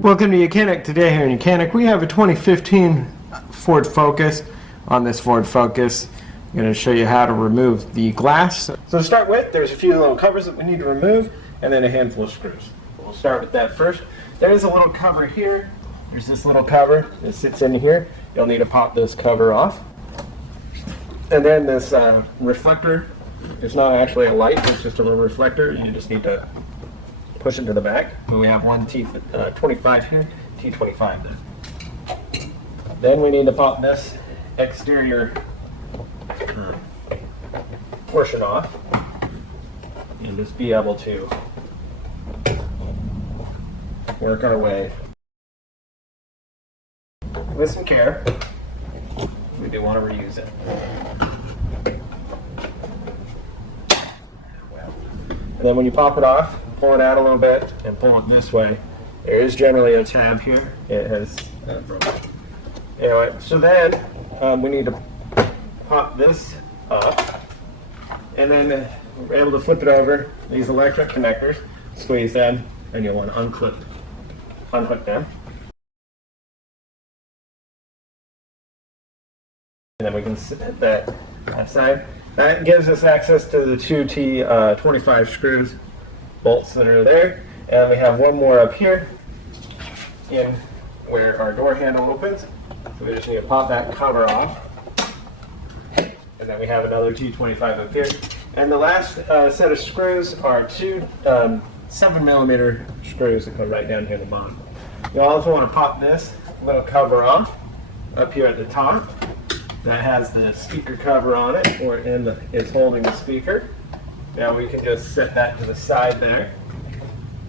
Welcome to YOUCANIC. Today here in YOUCANIC we have a 2015 Ford Focus. On this Ford Focus I'm going to show you how to remove the glass. So to start with, there's a few little covers that we need to remove and then a handful of screws. We'll start with that first. There is a little cover here. There's this little cover that sits in here. You'll need to pop this cover off. And then this reflector is not actually a light, it's just a little reflector. You just need to push it to the back. We have one T25 here, T25 there. Then we need to pop this exterior portion off and just be able to work our way with some care. We do want to reuse it. And then when you pop it off, pull it out a little bit and pull it this way. There is generally a tab here. It has broken. Anyway, so then we need to pop this off, and then we're able to flip it over. These electric connectors, squeeze them, and you'll want to unhook them. And then we can set that aside. That gives us access to the two T25 screws, bolts that are there, and we have one more up here in where our door handle opens. So we just need to pop that cover off, and then we have another T25 up here. And the last set of screws are two 7mm screws that come right down here at the bottom. You also want to pop this little cover off up here at the top. That has the speaker cover on it, it's holding the speaker. Now we can just set that to the side there.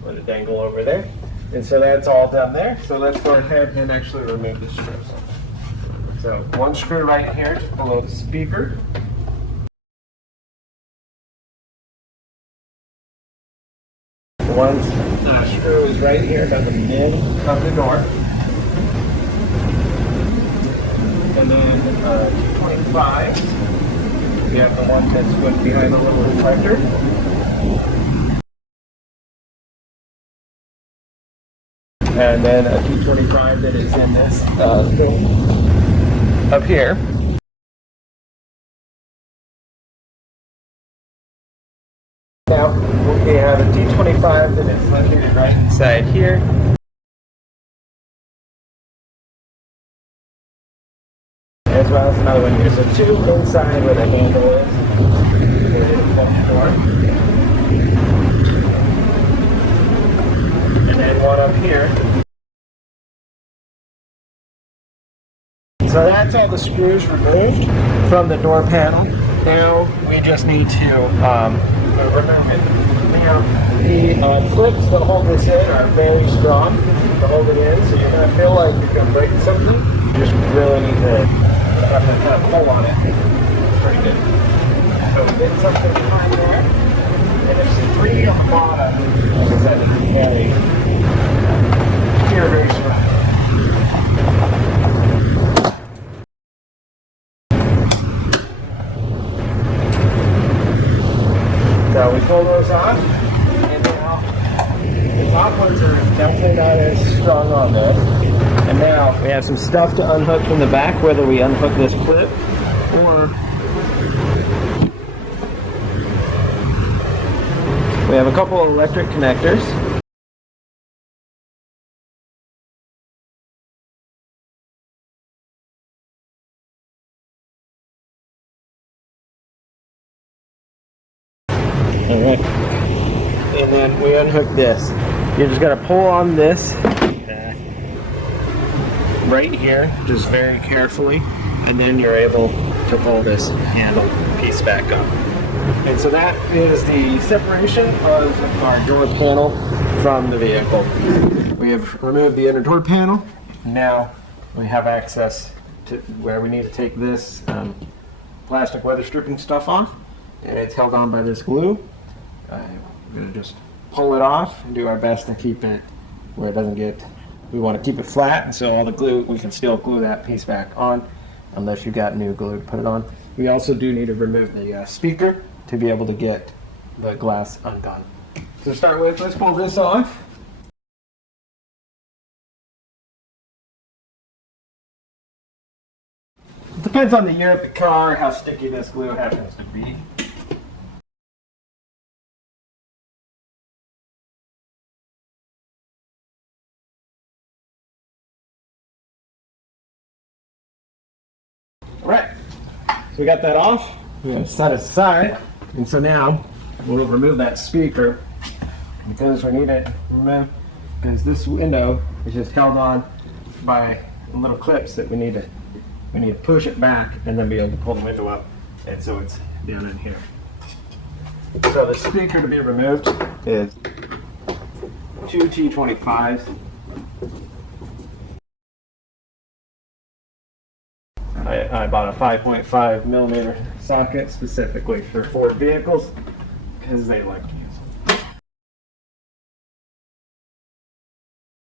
Let it dangle over there. And so that's all done there. So let's go ahead and actually remove the screws. So one screw right here just below the speaker. One screw is right here down the mid of the door. And then T25. We have the one that's going behind the little reflector. And then a T25 that is in this up here. Now we have a T25 that is located right inside here. As well as another one here. So two inside where the handle is. And then one up here. So that's all the screws removed from the door panel. Now we just need to remove it. The clips that hold this in are very strong to hold it in, so you're going to feel like you're going to break something. You just really need to have to kind of pull on it. It's pretty good. So we get something behind there, and it's 3 on the bottom. Like I said, it's very strong. So we pull those off, and now the top ones are definitely not as strong on this. And now we have some stuff to unhook from the back, whether we unhook this clip or we have a couple of electric connectors. Alright. And then we unhook this. You're just going to pull on this right here, just very carefully, and then you're able to pull this handle piece back up. And so that is the separation of our door panel from the vehicle. We have removed the inner door panel. Now we have access to where we need to take this plastic weather stripping stuff off, and it's held on by this glue. We're going to just pull it off and do our best to keep it where it doesn't get, we want to keep it flat, and so all the glue, we can still glue that piece back on unless you've got new glue to put it on. We also do need to remove the speaker to be able to get the glass undone. To start with, let's pull this off. Depends on the year of the car, how sticky this glue happens to be. All right, so we got that off. We're going to set it aside. And so now we'll remove that speaker because we need it removed because this window is just held on by little clips that we need to push it back and then be able to pull the window up. And so it's down in here. So the speaker to be removed is two T25s. I bought a 5.5 millimeter socket specifically for Ford vehicles because they like to use them.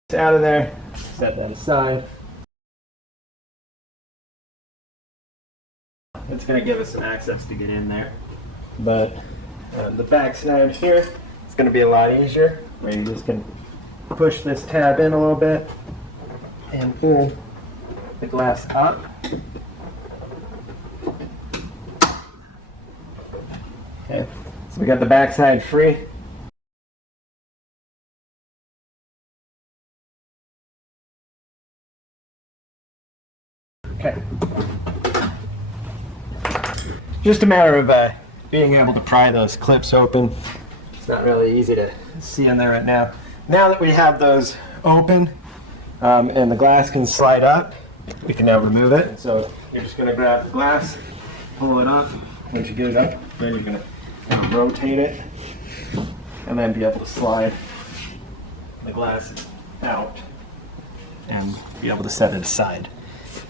It's out of there, set that aside. It's going to give us some access to get in there, but the back side here is going to be a lot easier where you just can push this tab in a little bit and pull the glass up. Okay, so we got the back side free. Okay. Just a matter of being able to pry those clips open. It's not really easy to see in there right now. Now that we have those open and the glass can slide up, we can now remove it. So you're just going to grab the glass, pull it up. Once you get it up, then you're going to kind of rotate it and then be able to slide the glass out and be able to set it aside.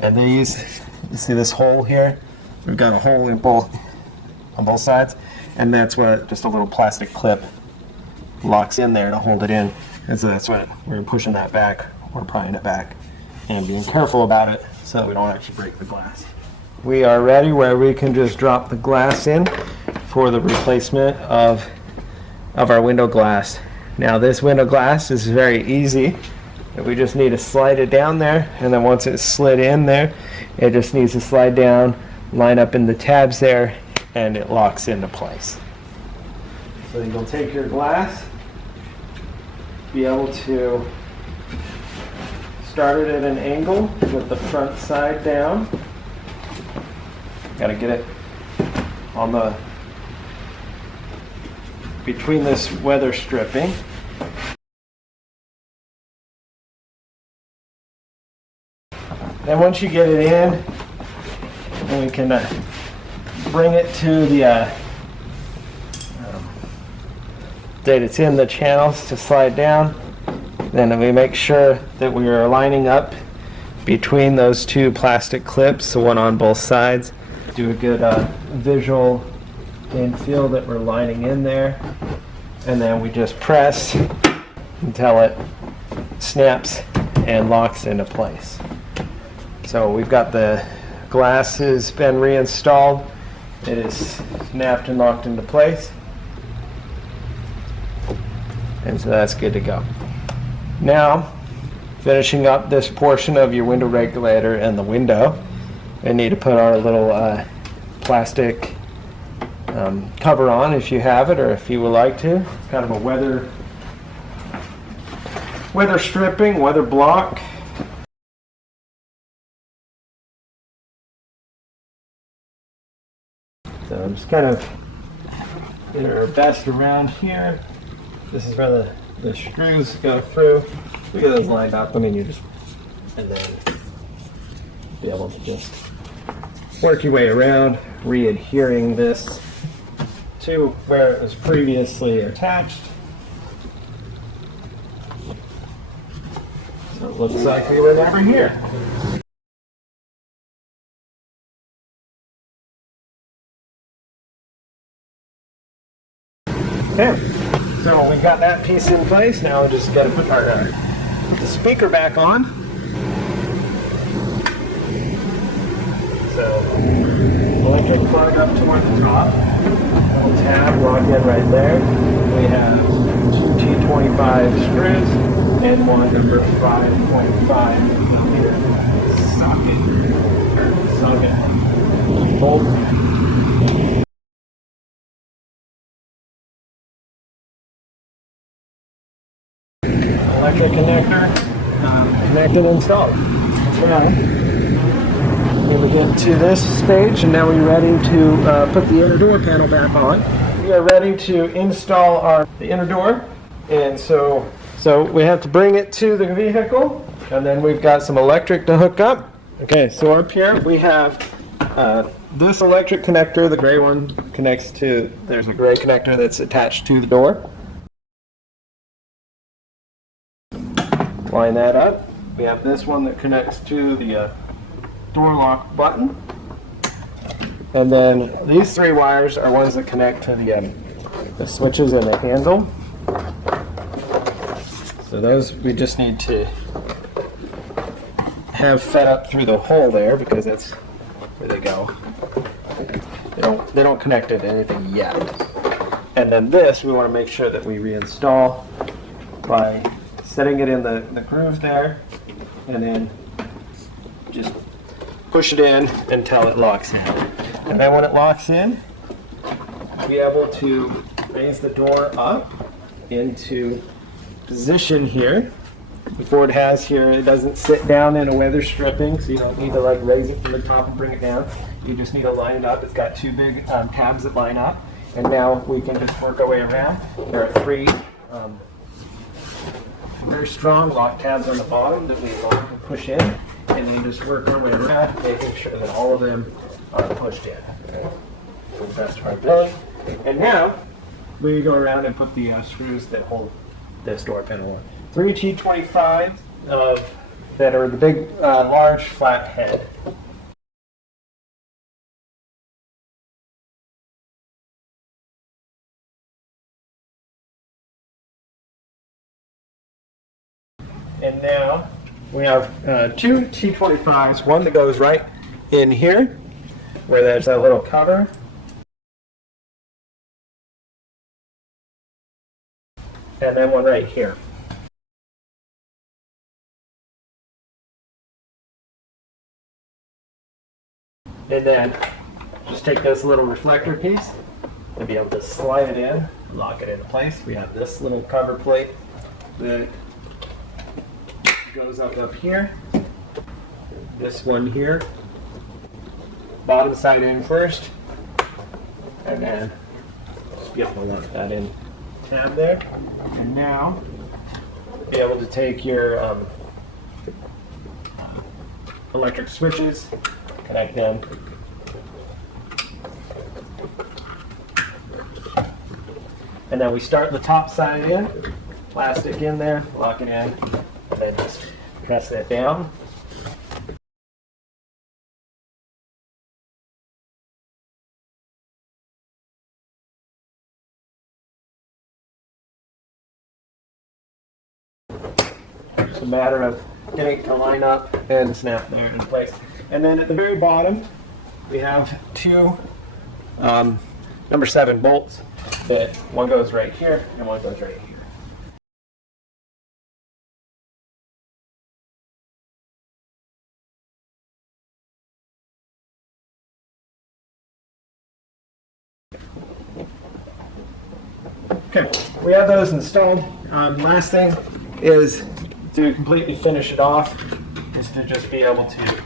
And these, you see this hole here? We've got a hole in on both sides, and that's what just a little plastic clip locks in there to hold it in. And so that's what we're pushing that back, we're prying it back, and being careful about it so we don't actually break the glass. We are ready where we can just drop the glass in for the replacement of our window glass. Now this window glass is very easy. We just need to slide it down there, and then once it's slid in there, it just needs to slide down, line up in the tabs there, and it locks into place. So you'll take your glass, be able to start it at an angle with the front side down. Got to get it on the between this weather stripping. Then once you get it in, then we can bring it to the that it's in the channels to slide down. Then we make sure that we are lining up between those two plastic clips, the one on both sides. Do a good visual and feel that we're lining in there, and then we just press until it snaps and locks into place. So we've got the glass has been reinstalled. It is snapped and locked into place. And so that's good to go. Now, finishing up this portion of your window regulator and the window, I need to put our little plastic cover on if you have it or if you would like to. It's kind of a weather stripping, weather block. So I'm just kind of get our best around here. This is where the screws go through. We get those lined up. I mean, you just, and then be able to just work your way around, re-adhering this to where it was previously attached. So it looks like we were over here. Okay, so we got that piece in place. Now we just got to put the speaker back on. So electric plug up toward the top. Little tab lock in right there. We have two T25 screws and one number 5.5 millimeter socket. socket bolt. Electric connector connected and installed. Now, we get to this stage, and now we're ready to put the inner door panel back on. We are ready to install the inner door, and so we have to bring it to the vehicle, and then we've got some electric to hook up. Okay, so up here we have this electric connector. The gray one connects to, there's a gray connector that's attached to the door. Line that up. We have this one that connects to the door lock button. And then these three wires are ones that connect to the switches and the handle. So those we just need to have fed up through the hole there, because that's where they go. They don't connect it to anything yet. And then this we want to make sure that we reinstall by setting it in the groove there, and then just push it in until it locks in. And then when it locks in, we'll be able to raise the door up into position here. Before it has here, it doesn't sit down in a weather stripping, so you don't need to like raise it from the top and bring it down. You just need to line it up. It's got two big tabs that line up, and now we can just work our way around. There are three very strong lock tabs on the bottom that we lock and push in, and then just work our way around, making sure that all of them are pushed in to the best of our ability. And now we go around and put the screws that hold this door panel on. 3 T25s that are the big, large flat head. And now we have 2 T25s, one that goes right in here where there's that little cover. And then one right here. And then just take this little reflector piece and be able to slide it in, lock it into place. We have this little cover plate that goes up here. This one here. Bottom side in first. And then just be able to lock that in tab there. And now be able to take your electric switches, connect them. And then we start the top side in, plastic in there, lock it in, and then just press that down. It's a matter of getting it to line up and snap there in place. And then at the very bottom, we have two number 7 bolts. That one goes right here and one goes right here. Okay, we have those installed. Last thing is to completely finish it off, is to just be able to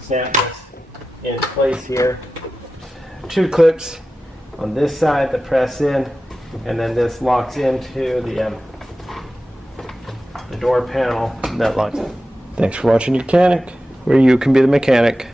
snap this into place here. 2 clips on this side that press in, and then this locks into the door panel that locks in. Thanks for watching YOUCANIC, where you can be the mechanic.